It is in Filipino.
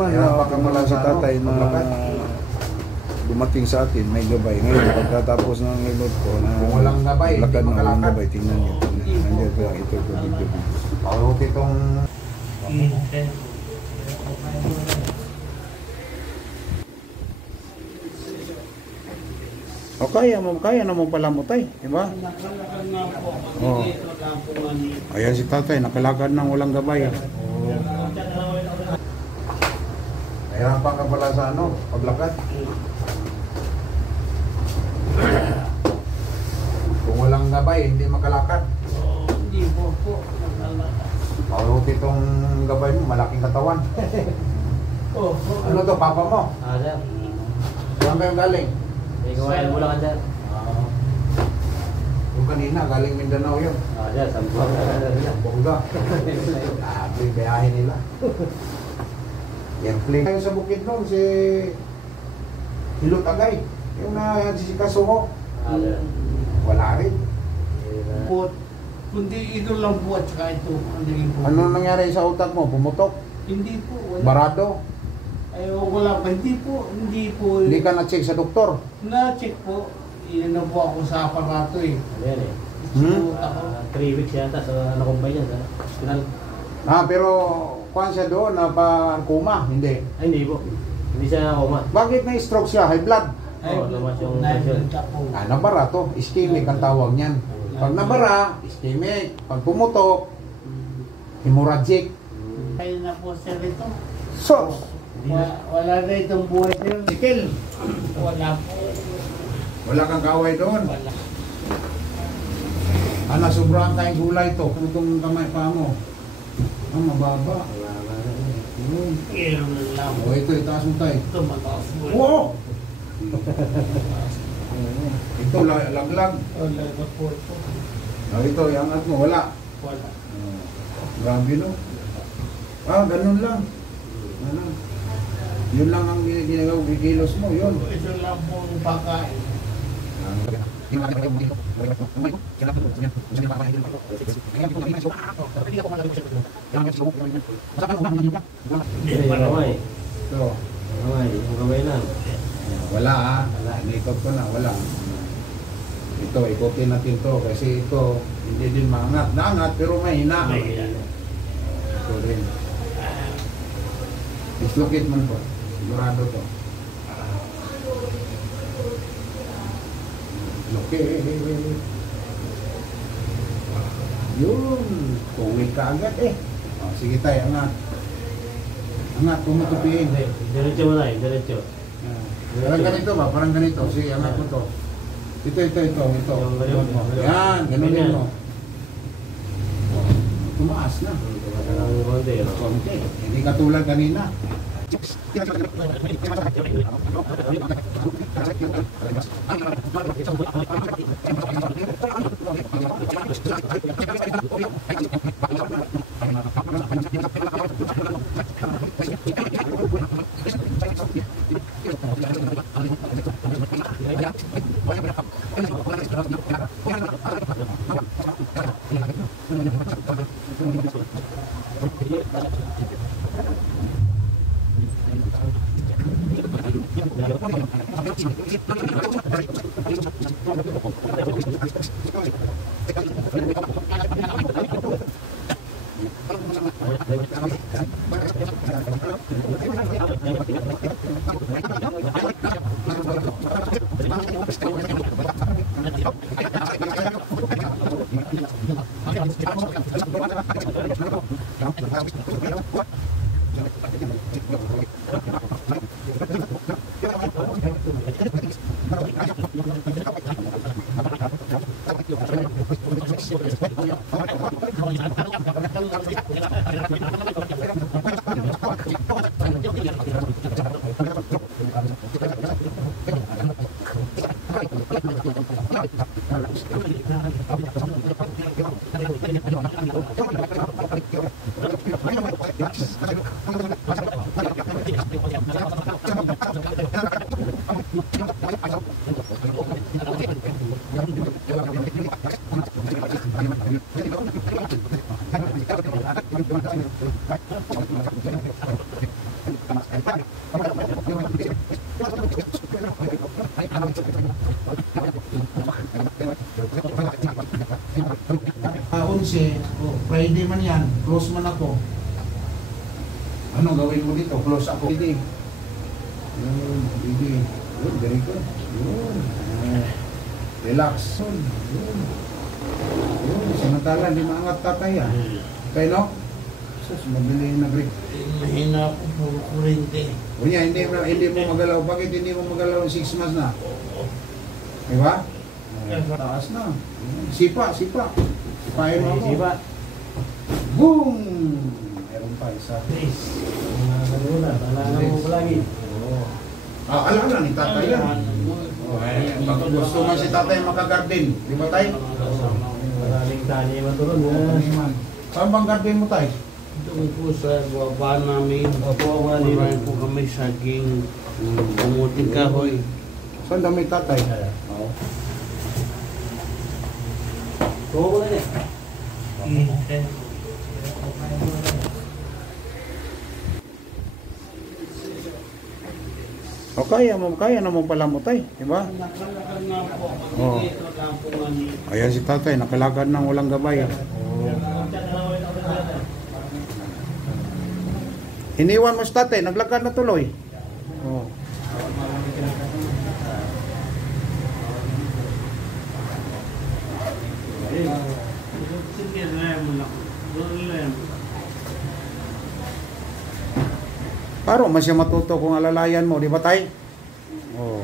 man na si tatay na dumating sa atin, may gabay. Ngayon, pagkatapos ng ilot ko na walang gabay, lakad na walang makalakad. gabay, tingnan nyo. Nandiyan ko ito video. Paruti itong... O kaya naman pala mo tay, di ba? Nakalakad nga po. Oo. Dito lang po mani. Ayan si tatay, nakalakad ng walang gabay. Nahirapan ka pala sa ano, paglakad. Kung walang gabay, hindi makalakad. Hindi po nakalakad. Paruti itong gabay mo, malaking katawan. Oh, Ano to, papa mo? Sir. Saan kayo galing? May kumain mo lang, sir. Yung kanina, galing Mindanao yun. Sir. Sampung. Bongga. Grabe, bayahin nila. Airplane. Kayo sa bukid nun, si Hilot Agay. Yung na si Kasuho. Sir. Wala rin. po. Kundi ito lang po at saka ito. Ang naging po. Ano nangyari sa utak mo? Pumutok? Hindi po. Wala. Barado? Ayaw ko lang. Hindi po. Hindi ka na-check sa doktor? Na-check po. Iyan po ako sa aparato eh. Ano yan eh? Sinunod ako. 3 weeks yata sa nakumbay niya sa hospital. Pero kuhan siya doon na pa-coma? Hindi. Ay, hindi po. Hindi siya nakoma. Bakit na-stroke siya? High blood? Oo, naman yung Naiblad ka po. Nabara to. Ischemic ang tawag niyan. Pag nabara, ischemic. Pag pumutok, hemorrhagic. Kaya na po sir ito. So, Wala na itong buhay sir. Sikil, Wala po. wala kang kaway doon. Wala. Sobrahan tayong gulay to. Kung itong kamay pa mo. Mababa. Iyan lang. O ito, itaas mo tayo. Ito mataas mo. Wow! Ito, laglag. Wala na po ito. Ito, iangat mo. Wala. Wala. Grabe no. Ganun lang. Ano? Yun lang ang ginagawa, kikilos mo, yun. Ito lang po ang pagkain. Kamay. Ito. Kamay. Yung kamay lang. Wala Inikot ko na, wala. Ito, ikotin natin to kasi ito hindi din maangat. Naangat pero mahina. Ito rin. Dislocate man po. Sigurado to. Okay. Yun. Tungwid ka agad eh. Sige tayo, angat. Angat, tumutupiin. Diretso mo na eh. Diretso. Parang ganito ba? Parang ganito. Sige, angat mo to. Ito. Yan, ganun mo. Tumaas na. Konti. Hindi katulad kanina. 15, oh, Friday man yan, close man ako. Anong gawin mo dito? Close ako. Hindi. Yun, hindi. Yun, very good. Yun. Relax. Yun. Yun, samantala, hindi maangat tatay yan. Okay, no? Sus, mabili yung nag-break. Mahina ako, puro kurente. O niya, hindi mo magalaw. Bakit hindi mo magalaw 6 months na? Diba? Taas na. Sipa. Sipahin mo ako. Sipa. Boom! Meron pa isa. Please. Mga alala mo palagi. Alala ni tatay yan. Pag gusto man si tatay makagarden. Di ba tay? Maraming tani matulog. Saan bang garden mo tay? Doon po sa baba namin. Opo, mga Marami po kami saging kamuting kahoy. Saan dami tatay? Oo. Tuwa mo na eh. O kaya naman pala mo tay, di ba? Nakalakad nga po. Oo. Dito lang po nga. Ayan si tatay, nakalakad ng walang gabay. Iniwan mo si tatay, naglakad na tuloy. Oh. Sige, layan mo lang. Doon layan mo. Paro man siya matuto kung alalayan mo, di ba tay? Oh.